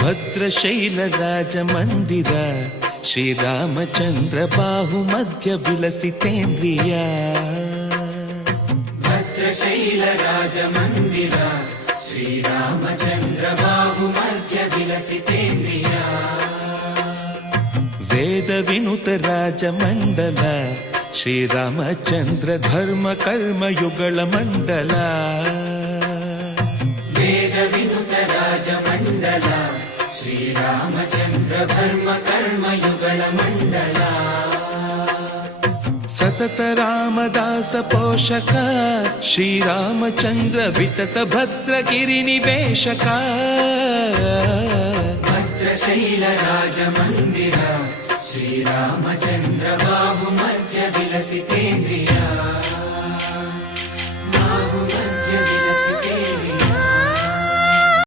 ಭದ್ರಶೈಲ ರಾಜ ಮಂದಿರ ಶ್ರೀರಾಮಚಂದ್ರ ಬಾಹು ಮಧ್ಯ ವಿಲಸಿತೇಂದ್ರಿಯ ಭದ್ರಶೈಲ ರಾಜ ಮಂದಿರ ಶ್ರೀರಾಮಚಂದ್ರ ಬಾಹು ಮಧ್ಯ ವಿಲಸಿತೇಂದ್ರಿಯ ವೇದ ವಿನುತ ರಾಜ ಮಂಡಲ ಶ್ರೀರಾಮಚಂದ್ರ ಧರ್ಮ ಕರ್ಮ ಯುಗಳ ಮಂಡಲ ವೇದ ವಿನುತ ರಾಜ ಮಂಡಲ ಶ್ರೀರಾಮಚಂದ್ರ ಧರ್ಮ ಕರ್ಮ ಯುಗಳ ಮಂಡಲ ಸತತ ರಾಮದಾಸ ಪೋಷಕ ಶ್ರೀರಾಮಚಂದ್ರ ವಿತತ ಭದ್ರಗಿರಿ ನಿವೇಶಕ ಭದ್ರಶೈಲ ರಾಜ ಮಂದಿರ ಶ್ರೀರಾಮಚಂದ್ರ ಬಾಹು ಮಧ್ಯ ವಿಲಸಿತೇಂದ್ರಿಯ ಬಾಹು ಮಧ್ಯ ವಿಲಸಿತೇಂದ್ರಿಯ